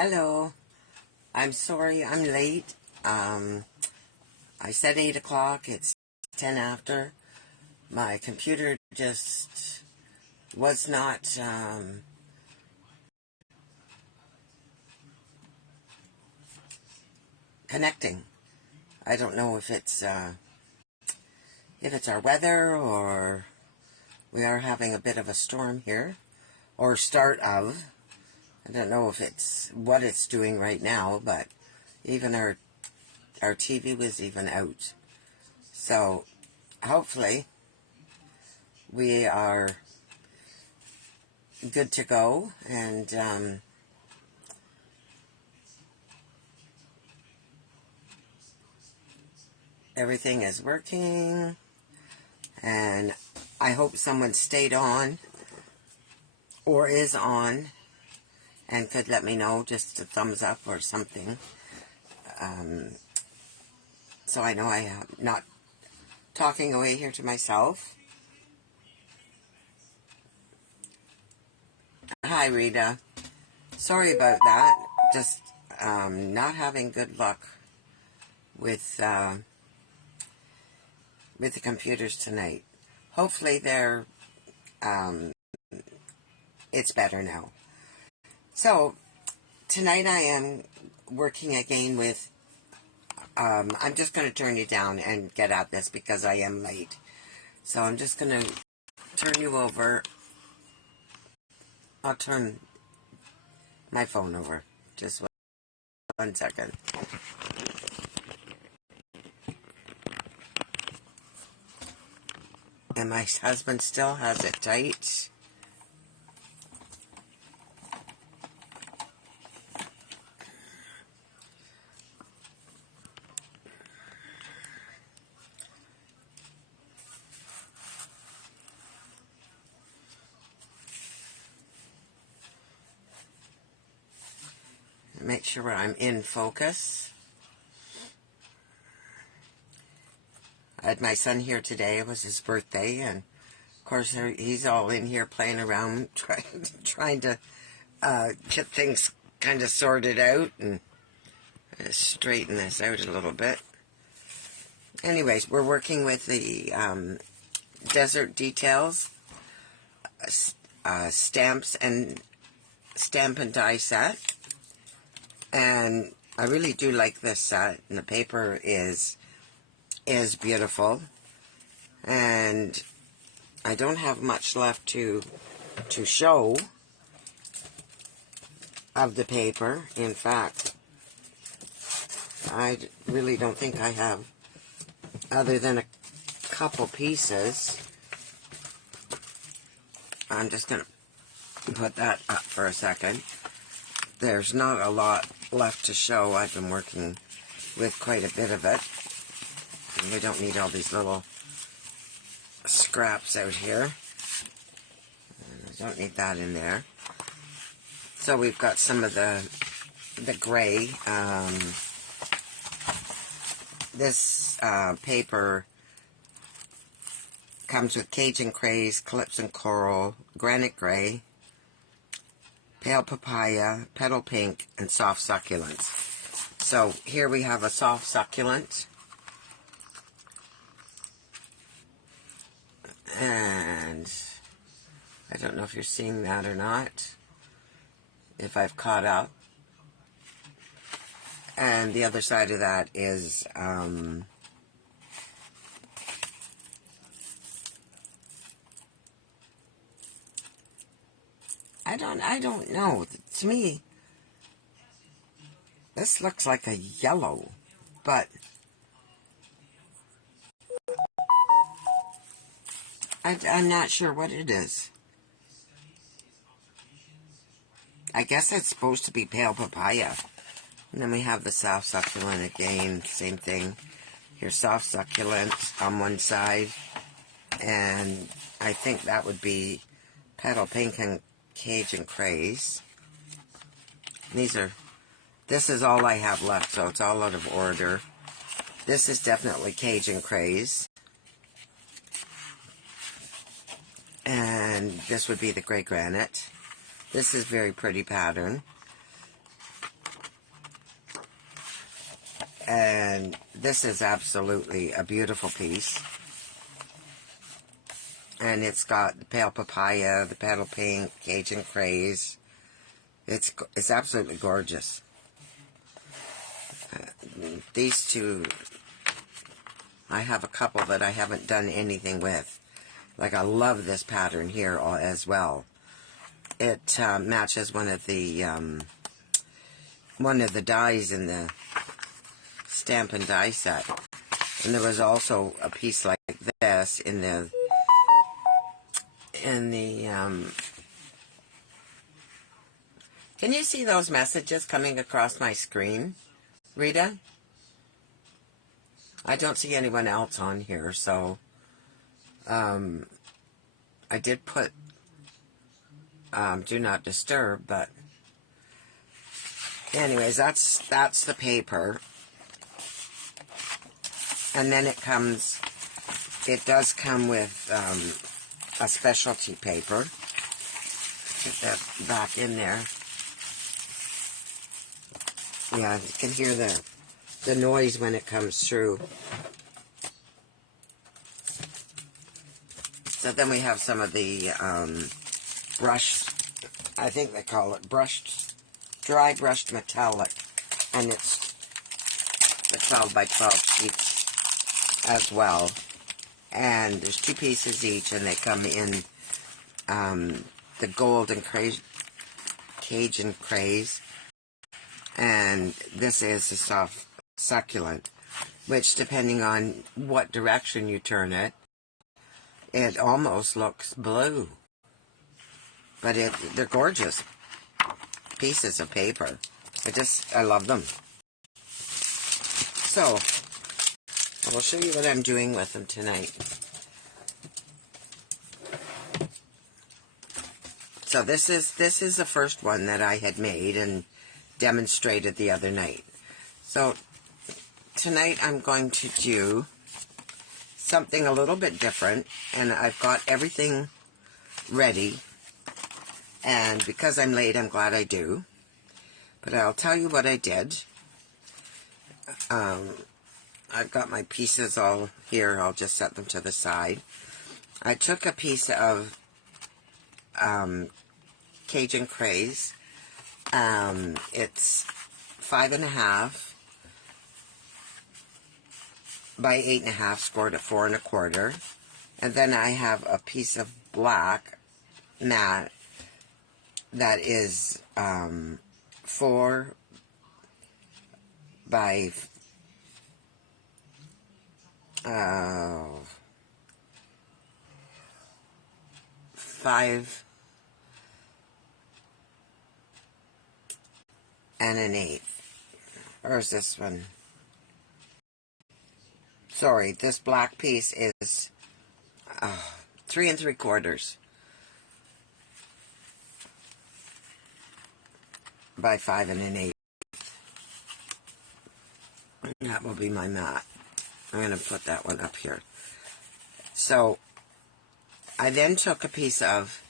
Hello. I'm sorry I'm late. I said 8 o'clock. It's 10 after. My computer just was not connecting. I don't know if it's our weather, or we are having a bit of a storm here, or start of. I don't know if it's what it's doing right now, but even our TV was even out. So hopefully we are good to go, and everything is working, and I hope someone stayed on or is on and could let me know, just a thumbs up or something, so I know I am not talking away here to myself. Hi, Rita. Sorry about that. Just not having good luck with the computers tonight. Hopefully it's better now. So tonight I am working again with I'm just going to turn you down and get at this because I am late. So I'm just going to turn you over. I'll turn my phone over. Just 1 second. And my husband still has it tight. Make sure I'm in focus. I had my son here today. It was his birthday, and of course he's all in here playing around, trying to get things kind of sorted out and straighten this out a little bit. Anyways, we're working with the Desert Details stamps and stamp and die set. And I really do like this set, and the paper is beautiful. And I don't have much left to show of the paper. In fact, I really don't think I have, other than a couple pieces. I'm just going to put that up for a second. There's not a lot left to show. I've been working with quite a bit of it. And we don't need all these little scraps out here. And I don't need that in there. So we've got some of the gray. This paper comes with Cajun Craze, Calypso and Coral, Granite Gray, Pale Papaya, Petal Pink, and Soft Succulents. So here we have a soft succulent. And I don't know if you're seeing that or not, if I've caught up. And the other side of that is I don't know. To me, this looks like a yellow, but I'm not sure what it is. I guess it's supposed to be pale papaya. And then we have the soft succulent again, same thing. Here's soft succulent on one side, and I think that would be Petal Pink and Cajun Craze. This is all I have left, so it's all out of order. This is definitely Cajun Craze. And this would be the Gray Granite. This is very pretty pattern. And this is absolutely a beautiful piece. And it's got the pale papaya, the petal pink, Cajun craze. It's absolutely gorgeous. These two, I have a couple that I haven't done anything with. Like, I love this pattern here as well. It matches one of the dies in the Stampin' Die set. And there was also a piece like this in the can you see those messages coming across my screen, Rita? I don't see anyone else on here, so I did put do not disturb, but anyways, that's the paper. And then it does come with a specialty paper. Get that back in there. Yeah, you can hear the noise when it comes through. So then we have some of the brushed, I think they call it dry brushed metallic. And it's the 12 by 12 sheets as well. And there's 2 pieces each, and they come in the gold and Cajun craze. And this is a soft succulent, which, depending on what direction you turn it, it almost looks blue. But they're gorgeous pieces of paper. I love them. So, I will show you what I'm doing with them tonight. So this is the first one that I had made and demonstrated the other night. So tonight I'm going to do something a little bit different, and I've got everything ready, and because I'm late, I'm glad I do. But I'll tell you what I did. I've got my pieces all here. I'll just set them to the side. I took a piece of Cajun craze. It's 5.5 by 8.5, scored at 4 1/4. And then I have a piece of black matte that is 4 by 5 1/8. Or is this one? Sorry, this black piece is 3 3/4 by 5 1/8. That will be my mat. I'm going to put that one up here. So, I then took a piece of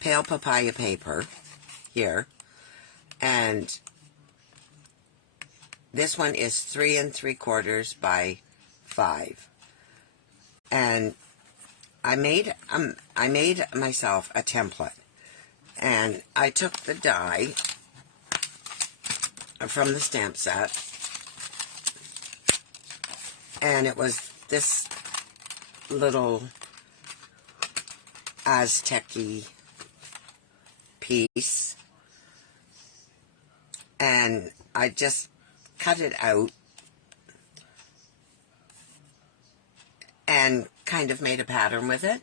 pale papaya paper here, and this one is 3 3/4 by 5. And I made myself a template, and I took the die from the stamp set, and it was this little Aztec-y piece, and I just cut it out and kind of made a pattern with it.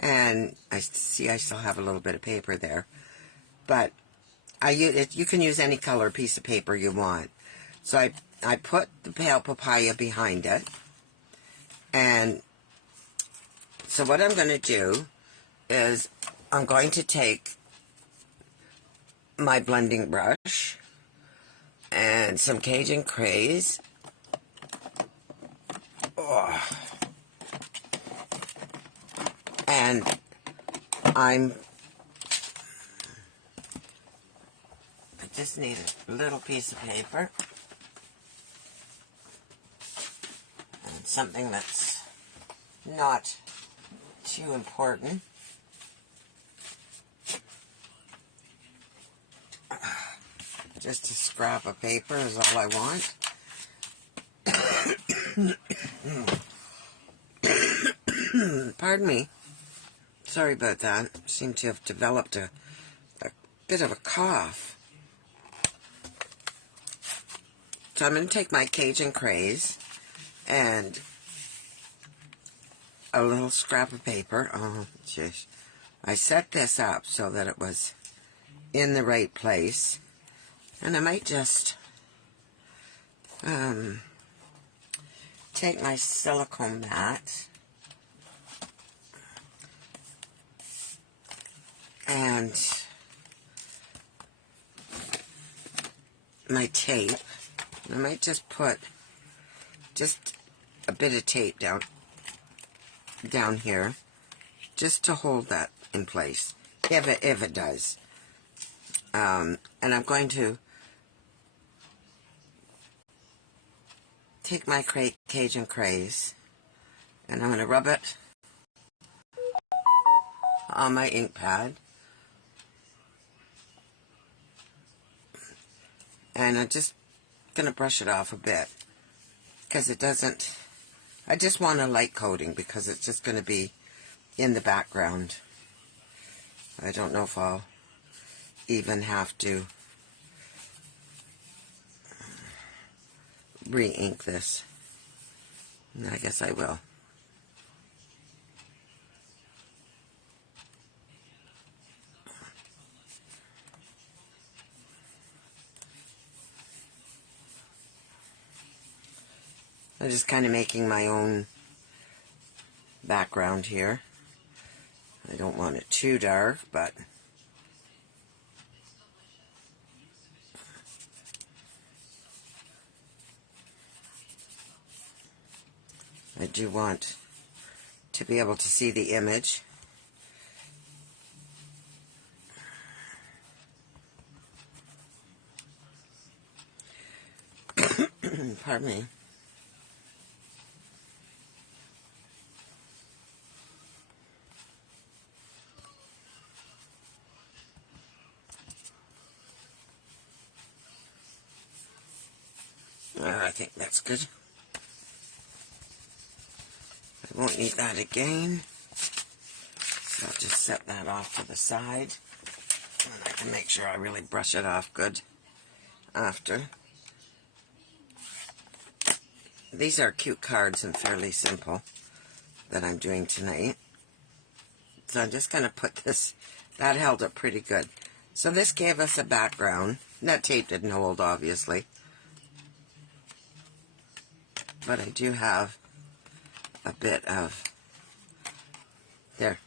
And I see I still have a little bit of paper there, but you can use any color piece of paper you want. So I put the pale papaya behind it, and so what I'm going to do is I'm going to take my blending brush and some Cajun craze. And I just need a little piece of paper. something that's not too important. Just a scrap of paper is all I want. Pardon me. Sorry about that. Seem to have developed a bit of a cough. So I'm going to take my Cajun Craze and a little scrap of paper. Oh, jeez. I set this up so that it was in the right place. And I might just take my silicone mat and my tape. I might just put just a bit of tape down here just to hold that in place if it does. And I'm going to take my Cajun Craze and I'm going to rub it on my ink pad. And I'm just going to brush it off a bit because it doesn't, I just want a light coating because it's just going to be in the background. I don't know if I'll even have to re-ink this. I guess I will. I'm just kind of making my own background here. I don't want it too dark, but I do want to be able to see the image. Pardon me. I think that's good. I won't need that again. So I'll just set that off to the side. And I can make sure I really brush it off good after. These are cute cards and fairly simple that I'm doing tonight. So I'm just going to put this, that held up pretty good. So this gave us a background. That tape didn't hold, obviously. But I do have a bit of, there,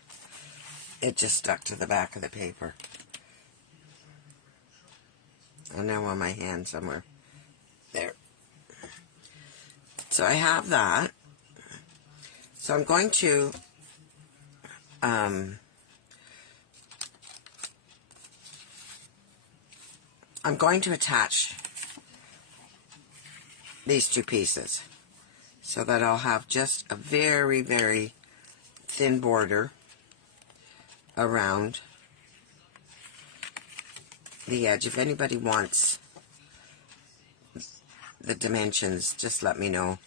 it just stuck to the back of the paper. And now on my hand somewhere. There. So I have that. So I'm going to attach these two pieces so that I'll have just a very, very thin border around the edge. If anybody wants the dimensions, just let me know.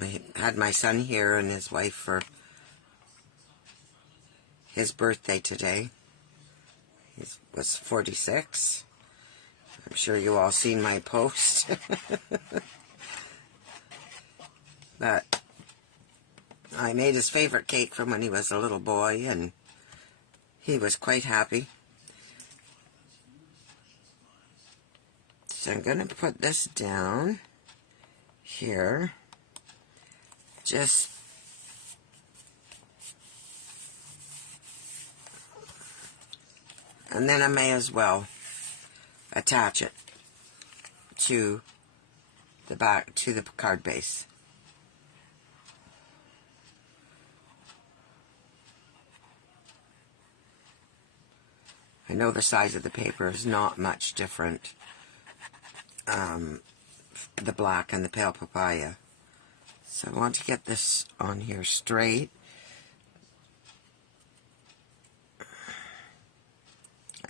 I had my son here and his wife for his birthday today. He was 46. I'm sure you all seen my post. But I made his favorite cake from when he was a little boy, and he was quite happy. So I'm going to put this down here. Just and then I may as well attach it to the back, to the card base. I know the size of the paper is not much different. The black and the pale papaya. So I want to get this on here straight.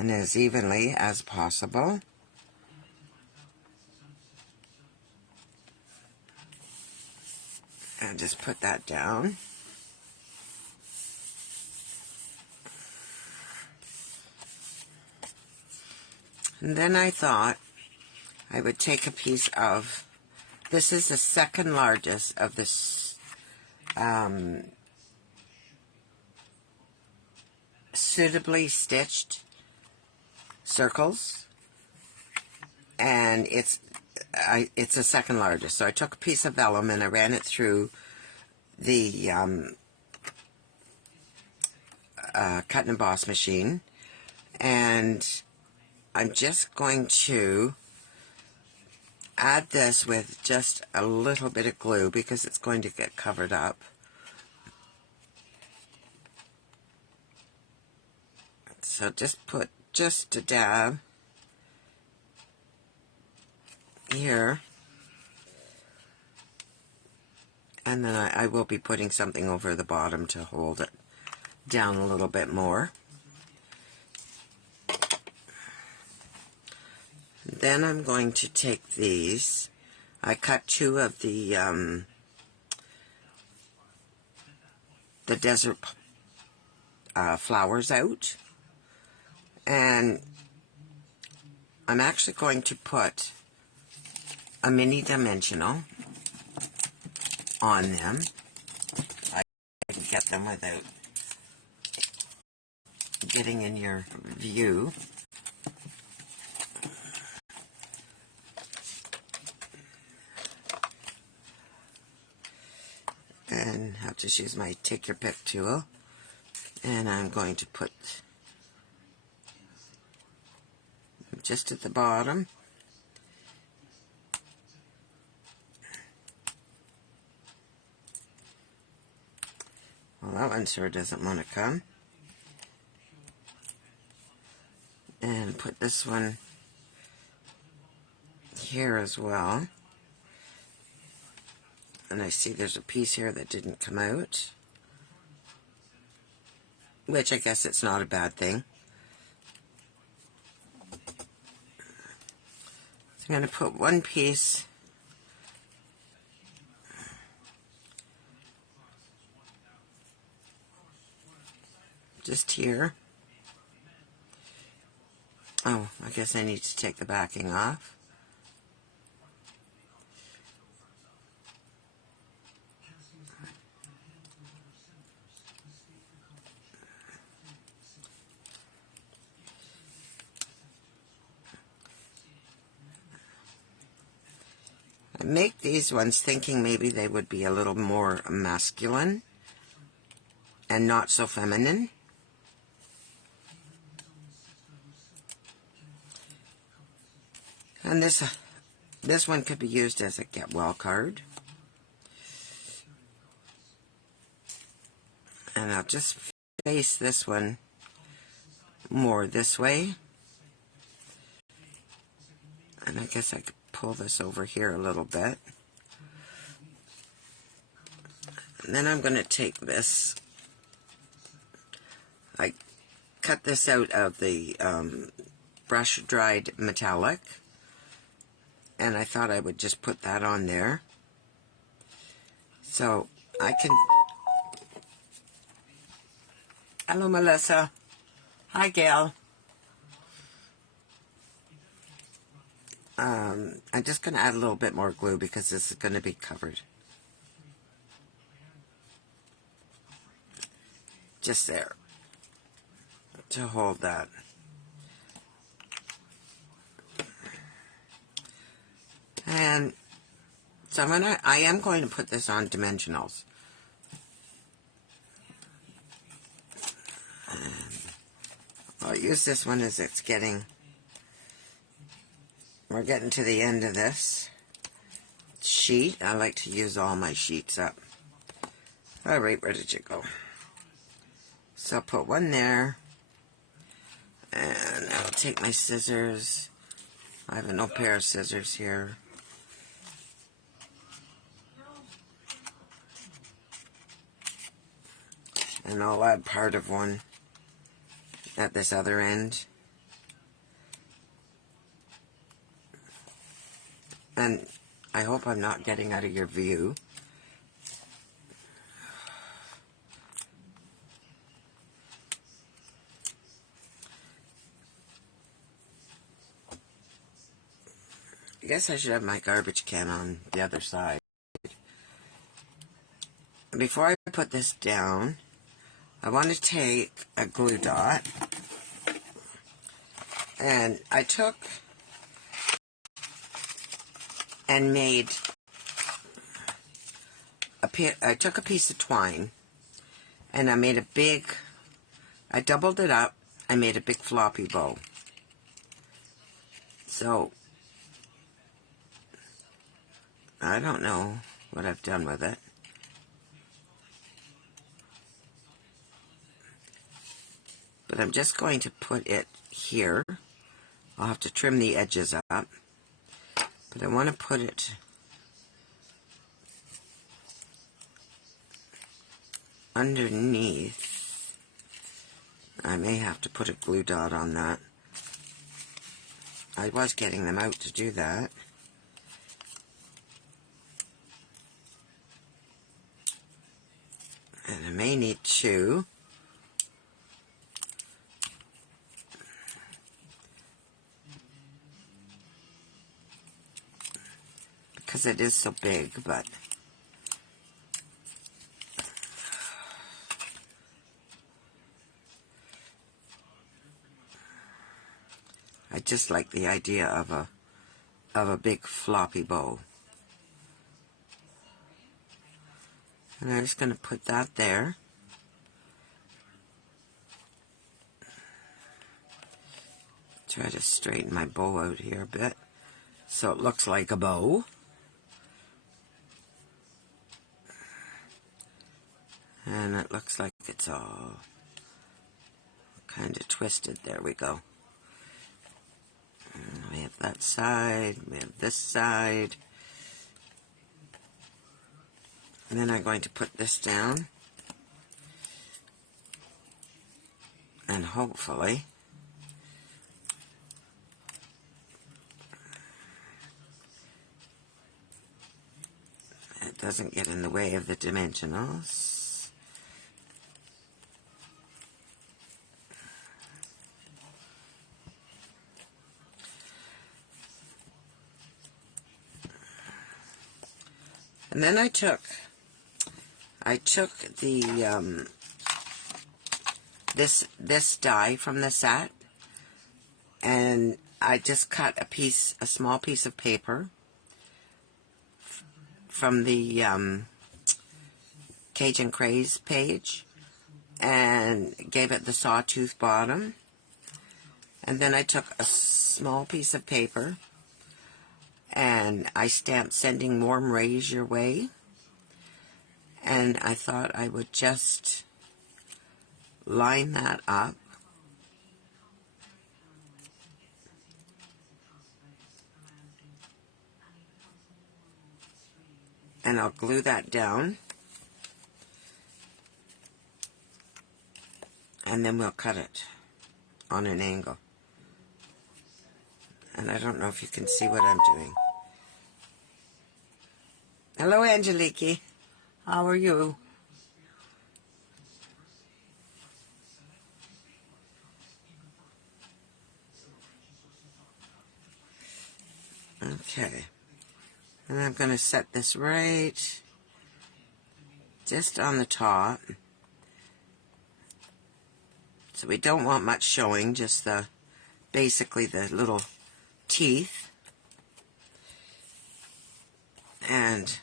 And as evenly as possible. And just put that down. And then I thought I would take a piece of, this is the second largest of this suitably stitched circles, and it's the second largest. So I took a piece of vellum and I ran it through the cut and emboss machine, and I'm just going to add this with just a little bit of glue because it's going to get covered up. So just put just a dab here, and then I will be putting something over the bottom to hold it down a little bit more. Then I'm going to take these. I cut two of the desert flowers out, and I'm actually going to put a mini dimensional on them. I can get them without getting in your view. And I'll just use my take your pick tool, and I'm going to put just at the bottom. Well, that one sure doesn't want to come. And put this one here as well. And I see there's a piece here that didn't come out, which I guess it's not a bad thing. So I'm going to put one piece just here. Oh, I guess I need to take the backing off. I make these ones thinking maybe they would be a little more masculine and not so feminine. And this one could be used as a get well card. And I'll just face this one more this way. And I guess I could pull this over here a little bit. And then I'm going to take this. I cut this out of the brush dried metallic, and I thought I would just put that on there. So I can... Hello, Melissa. Hi, Gail. I'm just going to add a little bit more glue because this is going to be covered. Just there to hold that. And so I am going to put this on dimensionals. I'll use this one as we're getting to the end of this sheet. I like to use all my sheets up. Alright, where did you go? So I'll put one there. And I'll take my scissors. I have no pair of scissors here. And I'll add part of one at this other end. And I hope I'm not getting out of your view. I guess I should have my garbage can on the other side. Before I put this down, I want to take a glue dot, and I took and made I took a piece of twine, and I made I doubled it up, I made a big floppy bow. So, I don't know what I've done with it. But I'm just going to put it here. I'll have to trim the edges up. But I want to put it underneath. I may have to put a glue dot on that. I was getting them out to do that. And I may need two. Because it is so big, but I just like the idea of a big floppy bow. And I'm just going to put that there. Try to straighten my bow out here a bit so it looks like a bow. And it looks like it's all kind of twisted. There we go. And we have that side, we have this side. And then I'm going to put this down. And hopefully it doesn't get in the way of the dimensionals. And then I took the this die from the set, and I just cut a small piece of paper from the Cajun Craze page, and gave it the sawtooth bottom. And then I took a small piece of paper and I stamped "Sending Warm Rays Your Way." And I thought I would just line that up. And I'll glue that down. And then we'll cut it on an angle. And I don't know if you can see what I'm doing. Hello, Angelique. How are you? Okay. And I'm going to set this right just on the top. So we don't want much showing, just basically the little teeth. And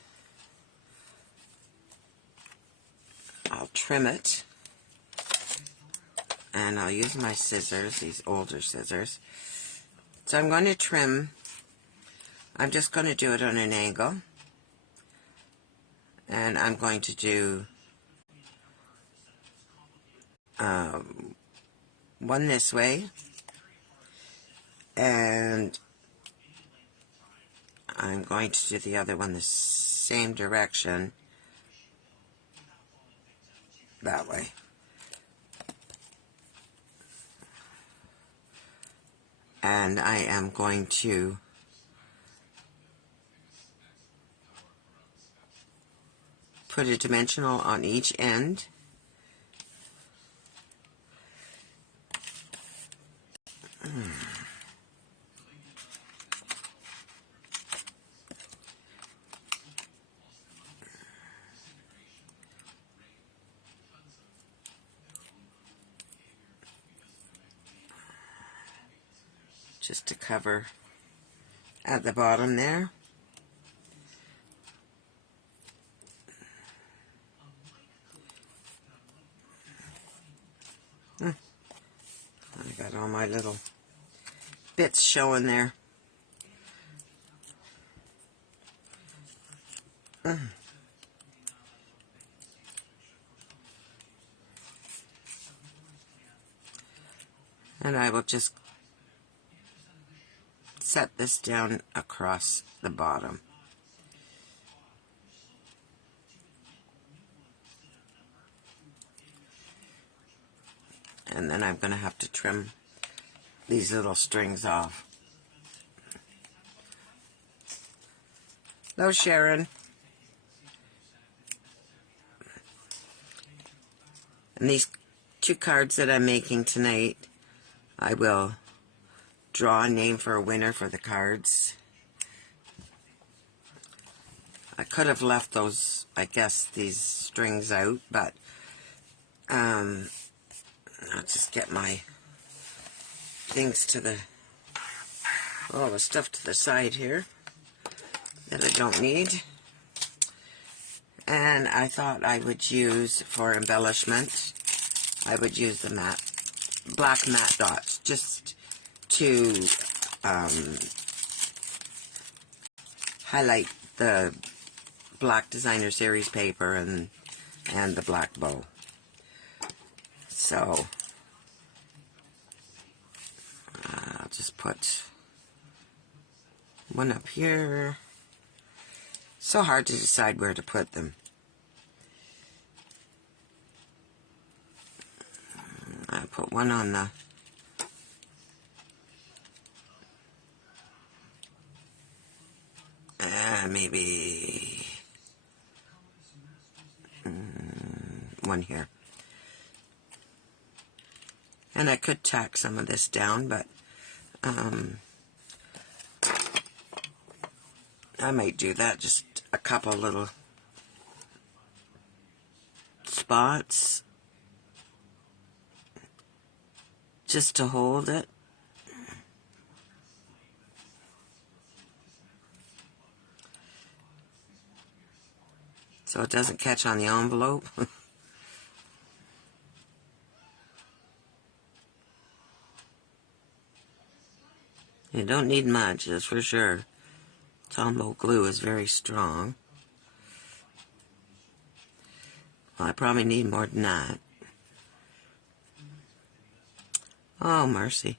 I'll trim it. And I'll use my scissors, these older scissors. So I'm going to trim. I'm just going to do it on an angle. And I'm going to do one this way And I'm going to do the other one the same direction, that way. And I am going to put a dimensional on each end. Just to cover at the bottom there. I got all my little bits showing there. And I will just set this down across the bottom. And then I'm going to have to trim these little strings off. Hello, Sharon. And these two cards that I'm making tonight, I will draw a name for a winner for the cards. I could have left those, I guess, these strings out, but I'll just get my things to the, all the stuff to the side here that I don't need. And I thought I would use, for embellishment, I would use the black matte dots, just to highlight the black designer series paper and the black bow. So I'll just put one up here. So hard to decide where to put them. I'll put one on the maybe one here. And I could tack some of this down, but I might do that, just a couple little spots just to hold it. So it doesn't catch on the envelope. You don't need much, that's for sure. Tombow glue is very strong. Well, I probably need more than that. Oh, mercy.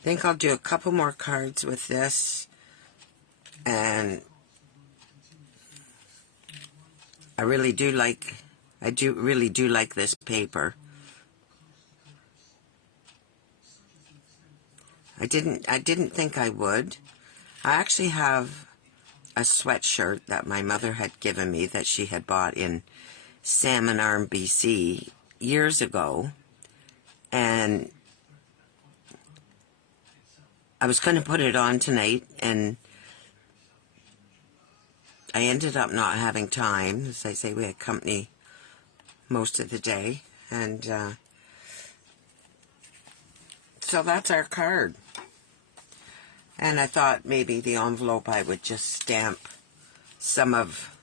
I think I'll do a couple more cards with this, and I really do like this paper. I didn't think I would. I actually have a sweatshirt that my mother had given me that she had bought in Salmon Arm, BC years ago, and I was going to put it on tonight, and I ended up not having time. As I say, we had company most of the day, and so that's our card. And I thought maybe the envelope I would just stamp some of,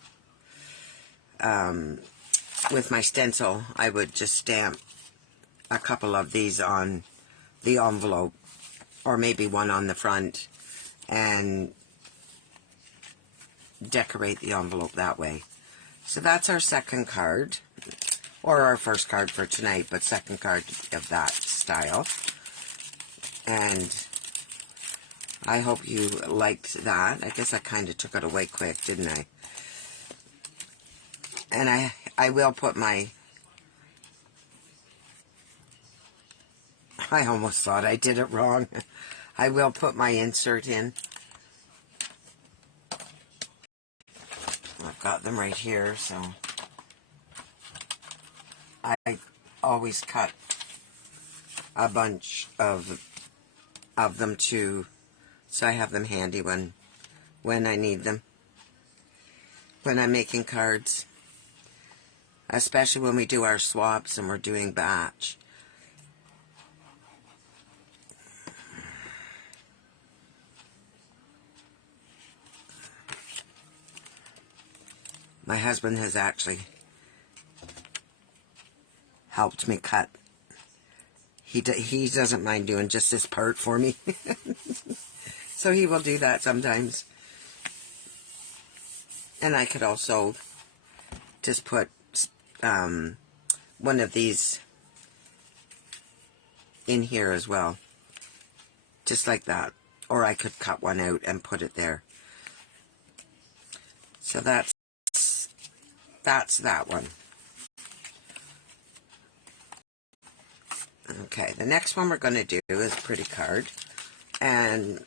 with my stencil, I would just stamp a couple of these on the envelope, or maybe one on the front, and decorate the envelope that way. So that's our second card, or our first card for tonight, but second card of that style. And I hope you liked that. I guess I kind of took it away quick, didn't I? And I will put my... I almost thought I did it wrong. I will put my insert in. I've got them right here, so I always cut a bunch of them too, so I have them handy when I need them, when I'm making cards, especially when we do our swaps and we're doing batch. My husband has actually helped me cut. He doesn't mind doing just this part for me. So he will do that sometimes. And I could also just put one of these in here as well. Just like that. Or I could cut one out and put it there. So that's that one. Okay, the next one we're going to do is Pretty Card. And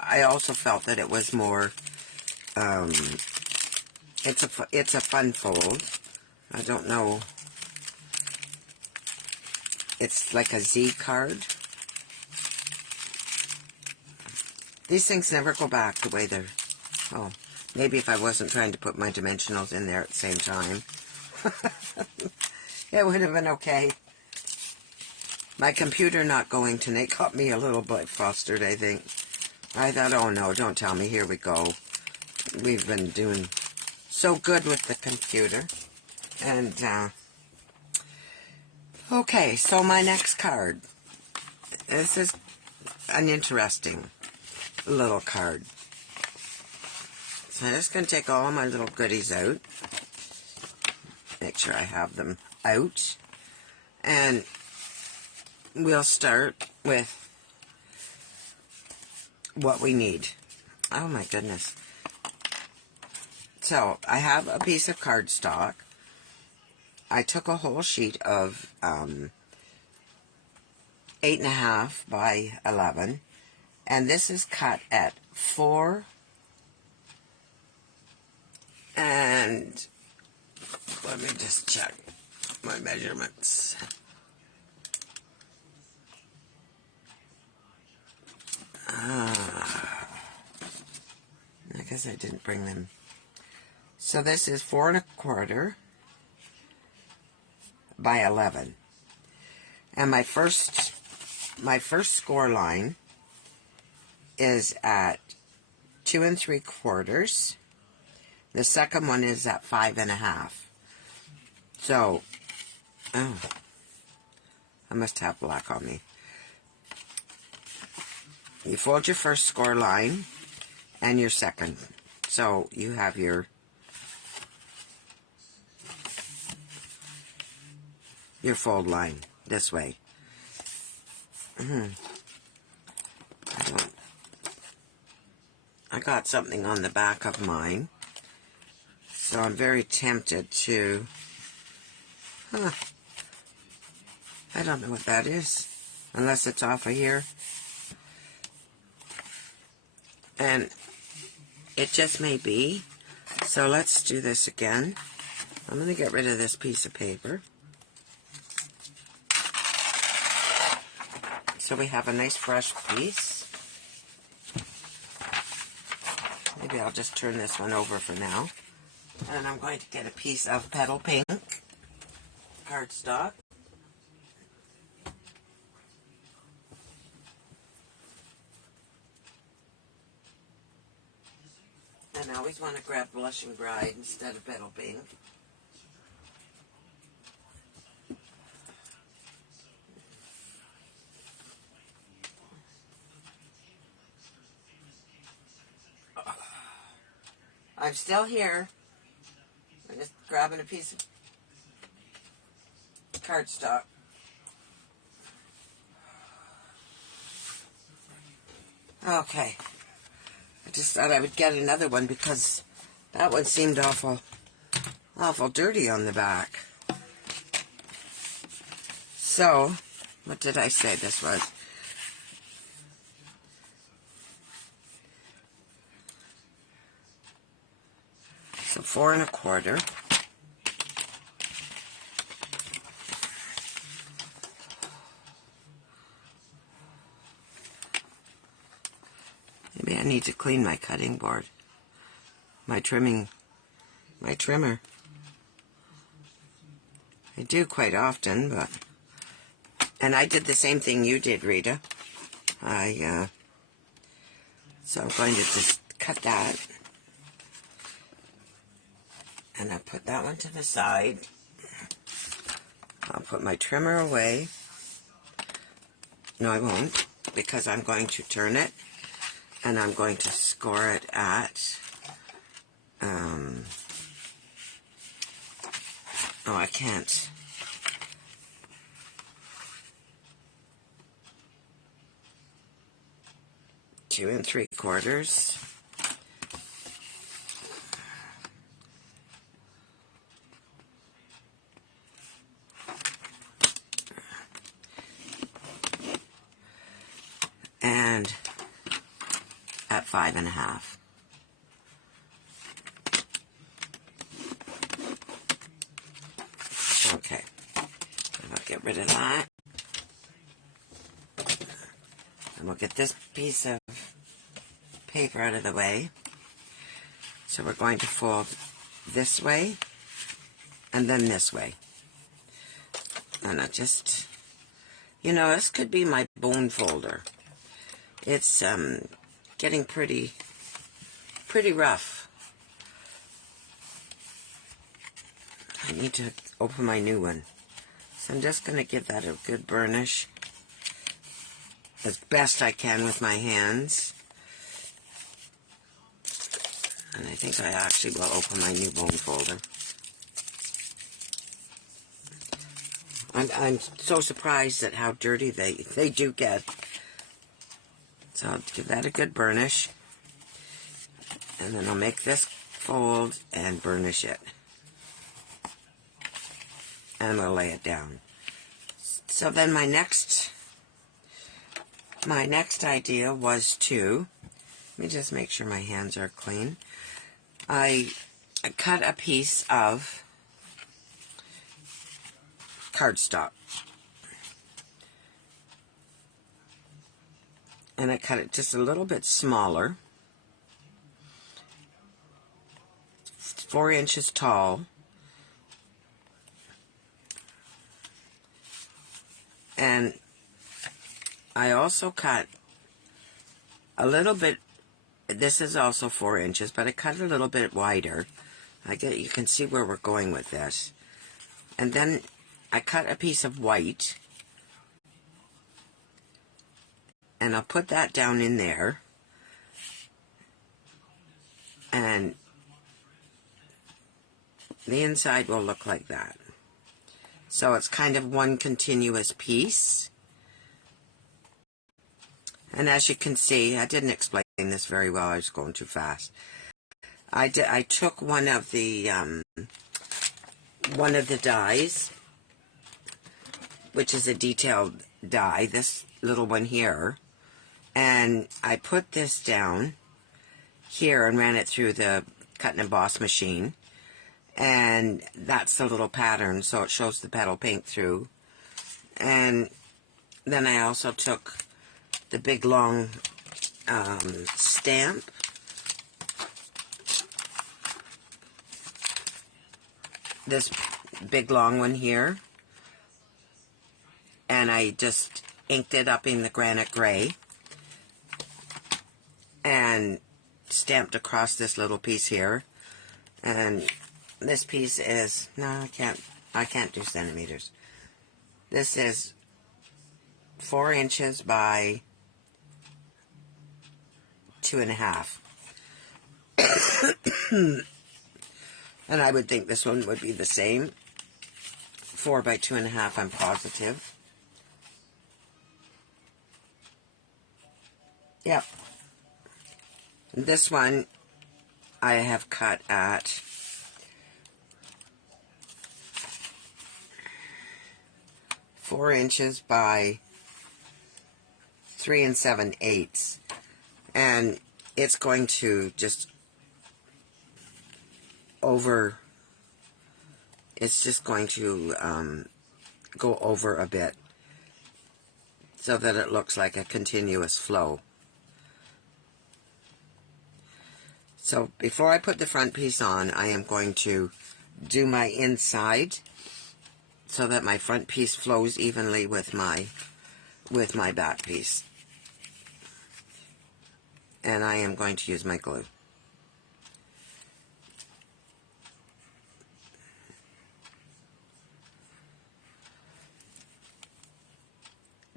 I also felt that it was more, it's a fun fold. I don't know. It's like a Z card. These things never go back the way they're... Oh, maybe if I wasn't trying to put my dimensionals in there at the same time. It would have been okay. My computer not going tonight got me a little bit flustered, I think. I thought, oh no, don't tell me, here we go. We've been doing so good with the computer. And, okay, so my next card. This is an interesting little card. So I'm just going to take all my little goodies out. Make sure I have them out. And we'll start with what we need. Oh my goodness. So I have a piece of cardstock. I took a whole sheet of 8.5 by 11, and this is cut at 4 and let me just check my measurements. I guess I didn't bring them. So this is 4 1/4 by 11, and my first score line is at 2 3/4. The second one is at 5 1/2. So, oh, I must have black on me. You fold your first score line and your second. So you have your fold line this way. I got something on the back of mine, so I'm very tempted to, I don't know what that is, unless it's off of here. And it just may be. So let's do this again. I'm going to get rid of this piece of paper. So we have a nice fresh piece. Maybe I'll just turn this one over for now. And I'm going to get a piece of petal pink cardstock. And I always want to grab Blushing Bride instead of petal pink. I'm still here. I'm just grabbing a piece of cardstock. Okay. I just thought I would get another one because that one seemed awful dirty on the back. So, what did I say this was? So 4 1/4. Maybe I need to clean my cutting board. My trimmer. I do quite often, but... And I did the same thing you did, Rita. So I'm going to just cut that. And I put that one to the side. I'll put my trimmer away. No, I won't, because I'm going to turn it. And I'm going to score it at... oh, I can't. 2 3/4. And at 5 1/2. Okay, I'll get rid of that. And we'll get this piece of paper out of the way. So we're going to fold this way and then this way. And I just, you know, this could be my bone folder. It's getting pretty rough. I need to open my new one. So I'm just going to give that a good burnish as best I can with my hands. And I think I actually will open my new bone folder. I'm so surprised at how dirty they do get. So I'll give that a good burnish. And then I'll make this fold and burnish it. And we'll lay it down. So then my next idea was to, let me just make sure my hands are clean. I cut a piece of cardstock. And I cut it just a little bit smaller. 4 inches tall. And I also cut a little bit, this is also 4 inches, but I cut a little bit wider. You can see where we're going with this. And then I cut a piece of white. And I'll put that down in there. And the inside will look like that. So it's kind of one continuous piece. And as you can see, I didn't explain this very well. I was going too fast. I took one of the dies, which is a detailed die, this little one here, and I put this down here and ran it through the cut and emboss machine. And that's the little pattern, so it shows the petal paint through. And then I also took the big long stamp. This big long one here. And I just inked it up in the granite gray. And stamped across this little piece here. And this piece is, no, I can't do centimeters. This is 4 inches by 2 1/2. And I would think this one would be the same. 4 by 2.5, I'm positive. Yep. This one I have cut at 4 inches by 3 7/8, and it's going to just it's just going to go over a bit so that it looks like a continuous flow. So before I put the front piece on, I am going to do my inside so that my front piece flows evenly with my back piece. And I am going to use my glue.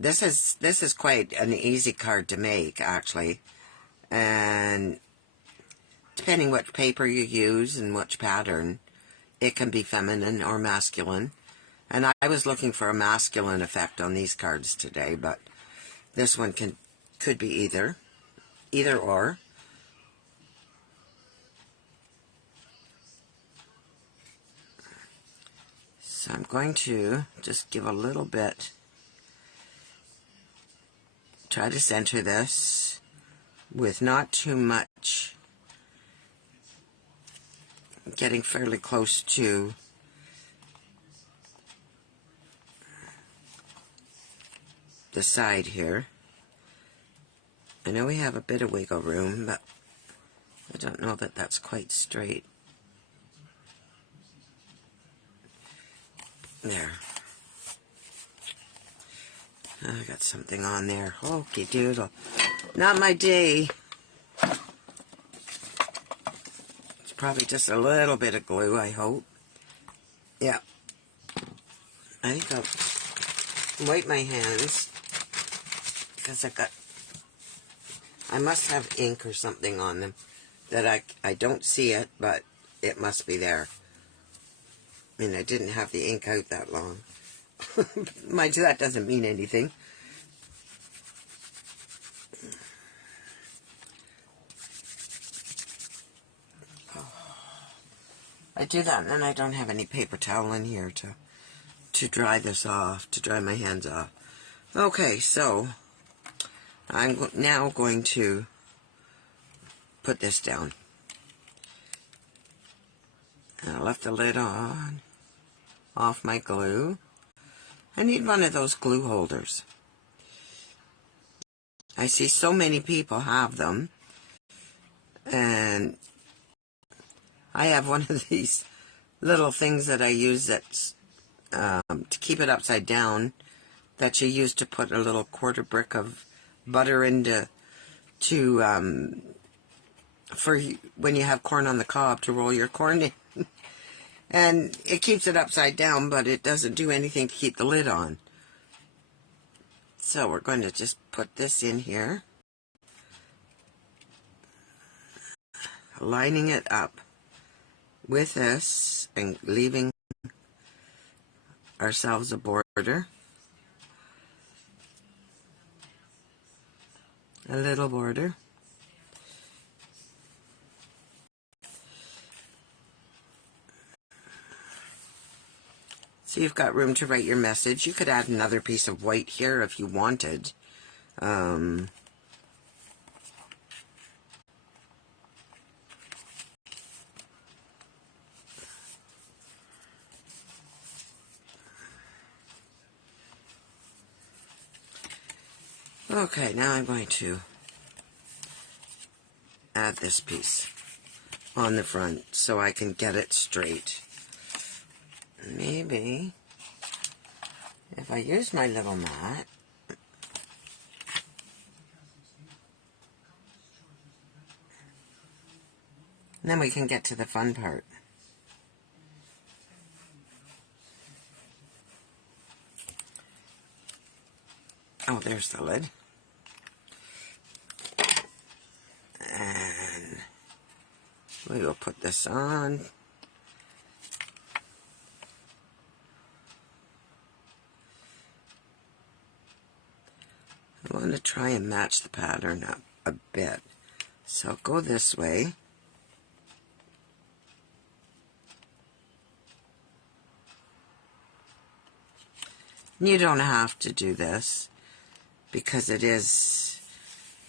This is quite an easy card to make, actually, and depending what paper you use and which pattern, it can be feminine or masculine. And I was looking for a masculine effect on these cards today, but this one could be either or. So I'm going to just give a little bit. Try to center this with not too much, getting fairly close to the side here. I know we have a bit of wiggle room, but I don't know that that's quite straight. There. I got something on there. Okey doodle. Not my day. It's probably just a little bit of glue, I hope. Yeah. I think I'll wipe my hands because I must have ink or something on them that I don't see it, but it must be there. I mean, I didn't have the ink out that long. Mind you, that doesn't mean anything. I do that, and then I don't have any paper towel in here to dry this off, to dry my hands off. Okay, so I'm now going to put this down. And I left the lid off my glue. I need one of those glue holders. I see so many people have them, and I have one of these little things that I use that's to keep it upside down, that you use to put a little quarter brick of butter into for when you have corn on the cob to roll your corn in. And it keeps it upside down, but it doesn't do anything to keep the lid on. So we're going to just put this in here, lining it up with this and leaving ourselves a border, a little border. So you've got room to write your message. You could add another piece of white here if you wanted. Okay, now I'm going to add this piece on the front so I can get it straight. Maybe if I use my little mat, then we can get to the fun part. Oh, there's the lid. And We will put this on. I want to try and match the pattern up a bit. So go this way. You don't have to do this because it is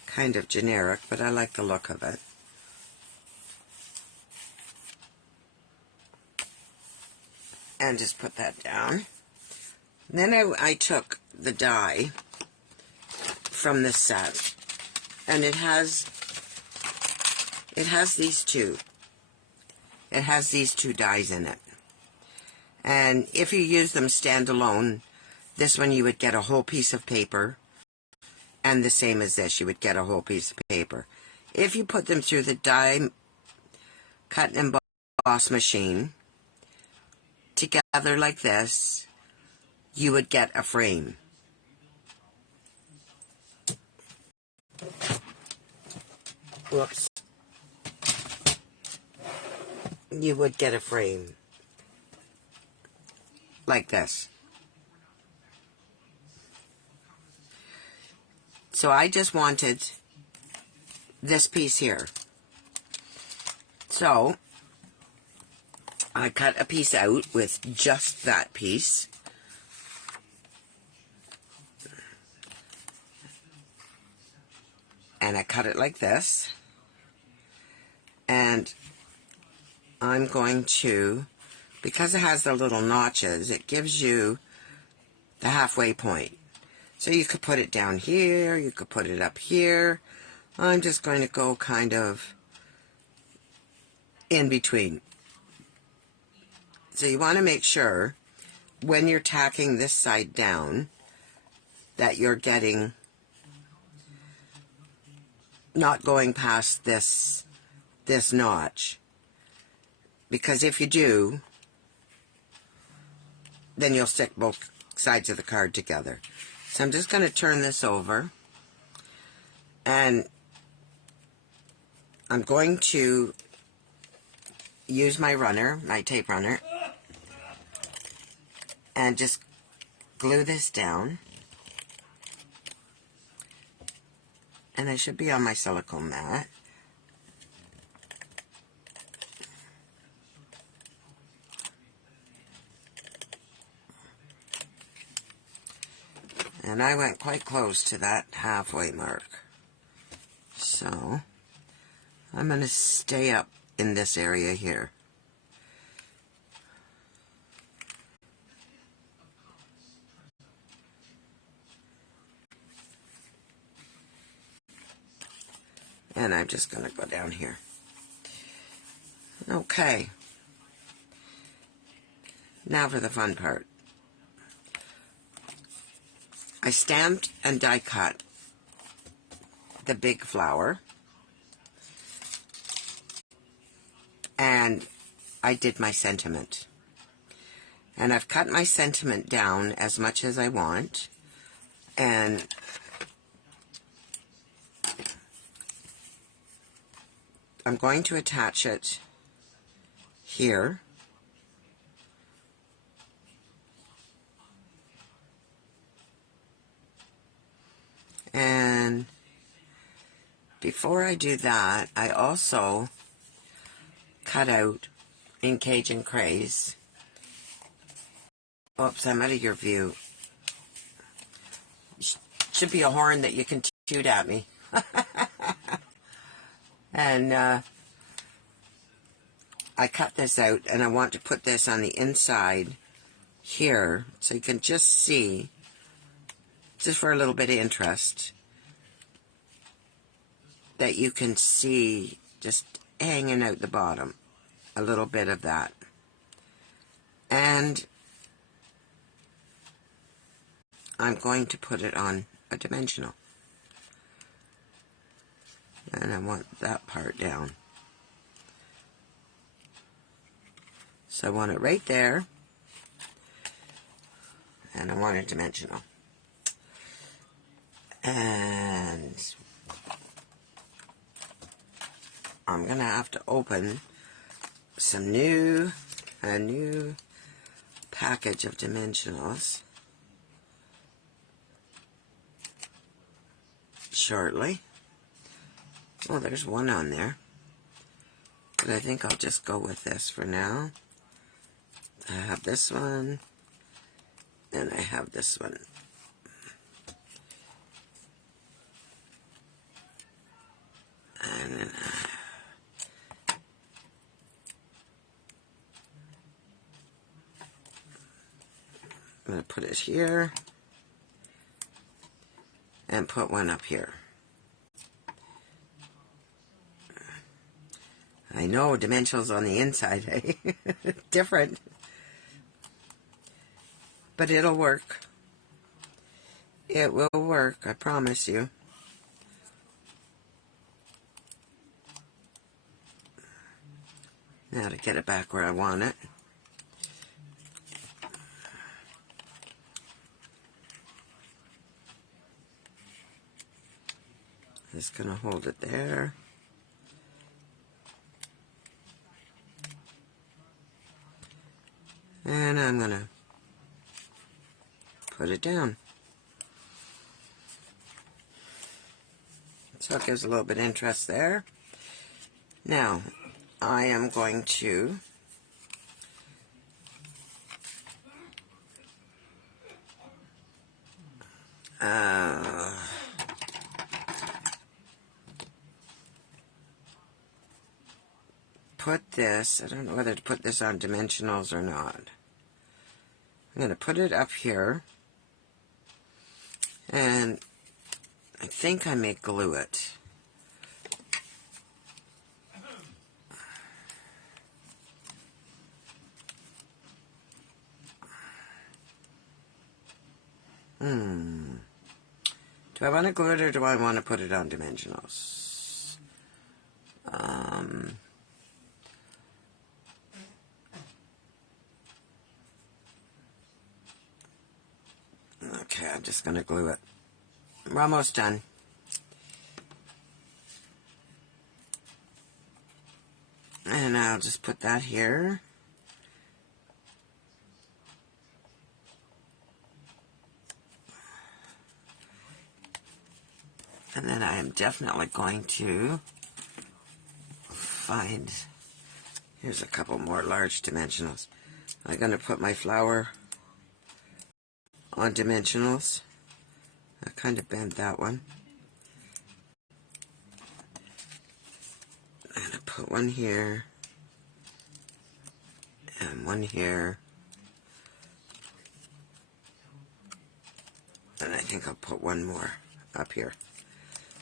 kind of generic, but I like the look of it. And just put that down. And then I took the die from this set, and it has these two. It has these two dies in it. And if you use them standalone, this one you would get a whole piece of paper, and the same as this, you would get a whole piece of paper. If you put them through the die cut and emboss machine together like this, you would get a frame. Whoops. You would get a frame like this. So I just wanted this piece here. So I cut a piece out with just that piece. And I cut it like this. And I'm going to, because it has the little notches, it gives you the halfway point. So you could put it down here, you could put it up here. I'm just going to go kind of in between. So you want to make sure when you're tacking this side down that you're getting, not going past this notch. Because if you do, then you'll stick both sides of the card together. So I'm just going to turn this over, and I'm going to use my runner, my tape runner, and just glue this down. And I should be on my silicone mat. And I went quite close to that halfway mark. So I'm going to stay up in this area here. And I'm just going to go down here. Okay. Now for the fun part. I stamped and die cut the big flower, and I did my sentiment. And I've cut my sentiment down as much as I want, and I'm going to attach it here. And before I do that, I also cut out in Cajun Craze. Oops, I'm out of your view. Should be a horn that you can shoot at me. And I cut this out, and I want to put this on the inside here, so you can just see, just for a little bit of interest, that you can see just hanging out the bottom, a little bit of that. And I'm going to put it on a dimensional. And I want that part down. So I want it right there. And I want it dimensional. And I'm going to have to open a new package of dimensionals shortly. Oh, there's one on there. But I think I'll just go with this for now. I have this one, and I have this one. And then I'm going to put it here and put one up here. I know dimensionals on the inside, eh? Different. But it'll work. It will work, I promise you. Now to get it back where I want it. Just going to hold it there. And I'm going to put it down. So it gives a little bit of interest there. Now, I am going to put this, I don't know whether to put this on dimensionals or not. I'm going to put it up here, and I think I may glue it. Do I want to glue it or do I want to put it on dimensionals? Okay, I'm just going to glue it. We're almost done. And I'll just put that here. And then I am definitely going to find, here's a couple more large dimensionals. I'm going to put my flower on dimensionals. I kind of bent that one. I'm going to put one here and one here. And I think I'll put one more up here.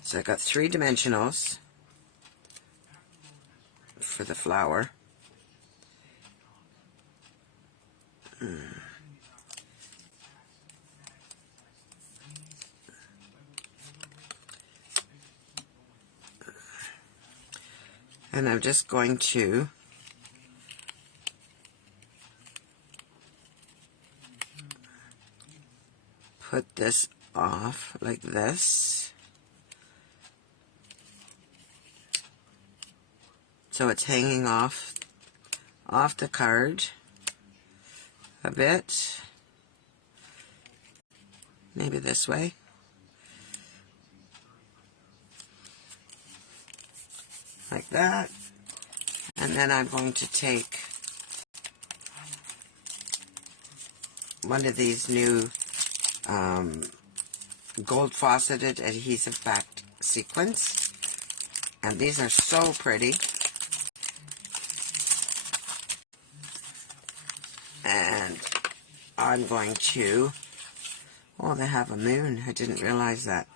So I got 3 dimensionals for the flower. And I'm just going to put this off like this. So it's hanging off the card a bit. Maybe this way. Like that. And then I'm going to take one of these new gold faceted adhesive backed sequins. And these are so pretty. And I'm going to, oh, they have a moon. I didn't realize that.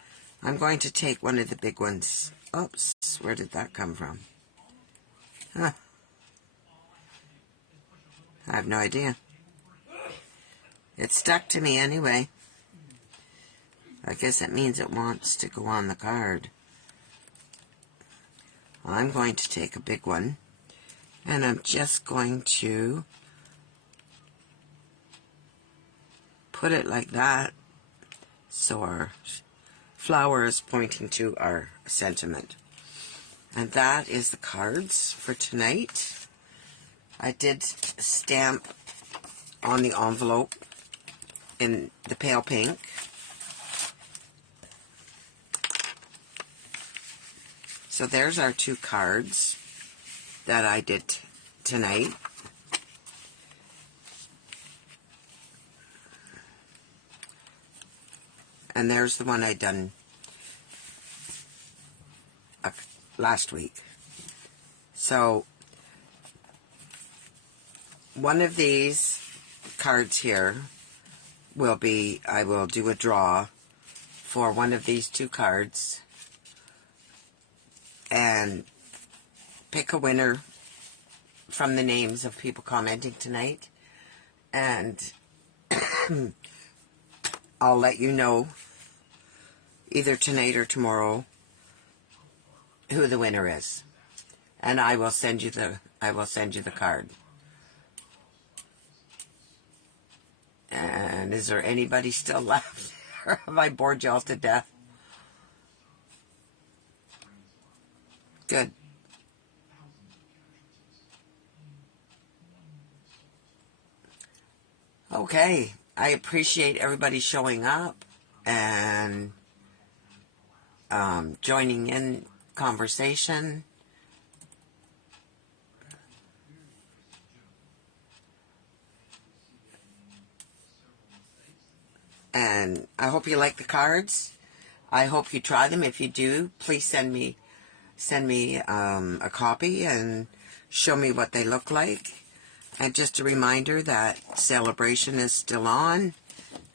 I'm going to take one of the big ones. Oops, where did that come from? Huh. I have no idea. It stuck to me anyway. I guess it means it wants to go on the card. I'm going to take a big one, and I'm just going to put it like that, so our flower is pointing to our sentiment. And that is the cards for tonight. I did stamp on the envelope in the pale pink. So there's our 2 cards that I did tonight. And there's the one I done last week. So one of these cards here will be, I will do a draw for one of these 2 cards and pick a winner from the names of people commenting tonight, and I'll let you know either tonight or tomorrow who the winner is, and I will send you the card. And is there anybody still left? Or have I bored you all to death? Good. Okay, I appreciate everybody showing up and joining in conversation. And I hope you like the cards. I hope you try them. If you do, please send me a copy and show me what they look like. And just a reminder that celebration is still on.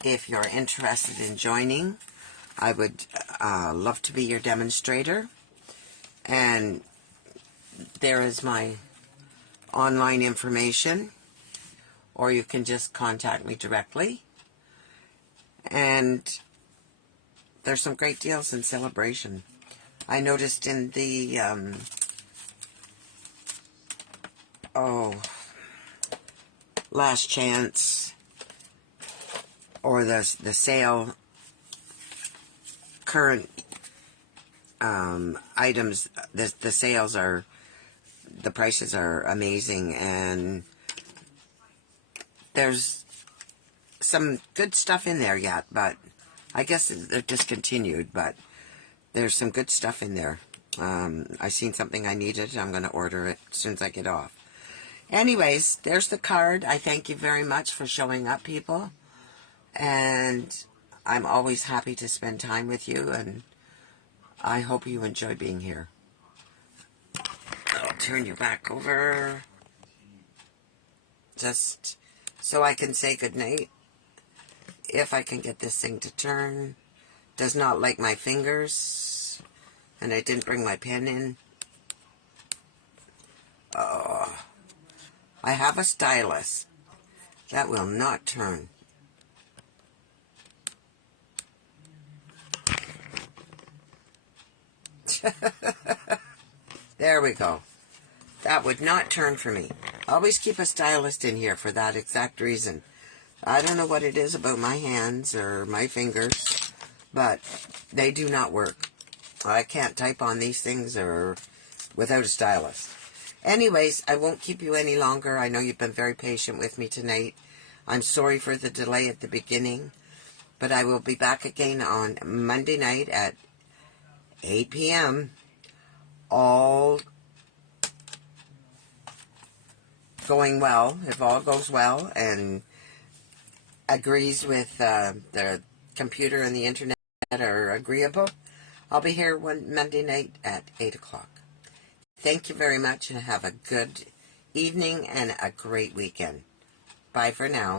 If you're interested in joining, I would love to be your demonstrator. And there is my online information, or you can just contact me directly. And there's some great deals in celebration. I noticed in the last chance, or the sale, current items, the sales are, the prices are amazing, and there's some good stuff in there yet, but I guess they're discontinued, but there's some good stuff in there. I seen something I needed. I'm going to order it as soon as I get off. Anyways, there's the card. I thank you very much for showing up, people. And I'm always happy to spend time with you, and I hope you enjoy being here. I'll turn you back over just so I can say goodnight. If I can get this thing to turn. Does not like my fingers. And I didn't bring my pen in. Oh, I have a stylus. That will not turn. There we go. That would not turn for me. Always keep a stylus in here for that exact reason. I don't know what it is about my hands or my fingers, but they do not work. I can't type on these things or without a stylus. Anyways, I won't keep you any longer. I know you've been very patient with me tonight. I'm sorry for the delay at the beginning, but I will be back again on Monday night at 8 p.m. All going well, if all goes well and agrees with the computer and the internet are agreeable, I'll be here one Monday night at 8 o'clock. Thank you very much, and have a good evening and a great weekend. Bye for now.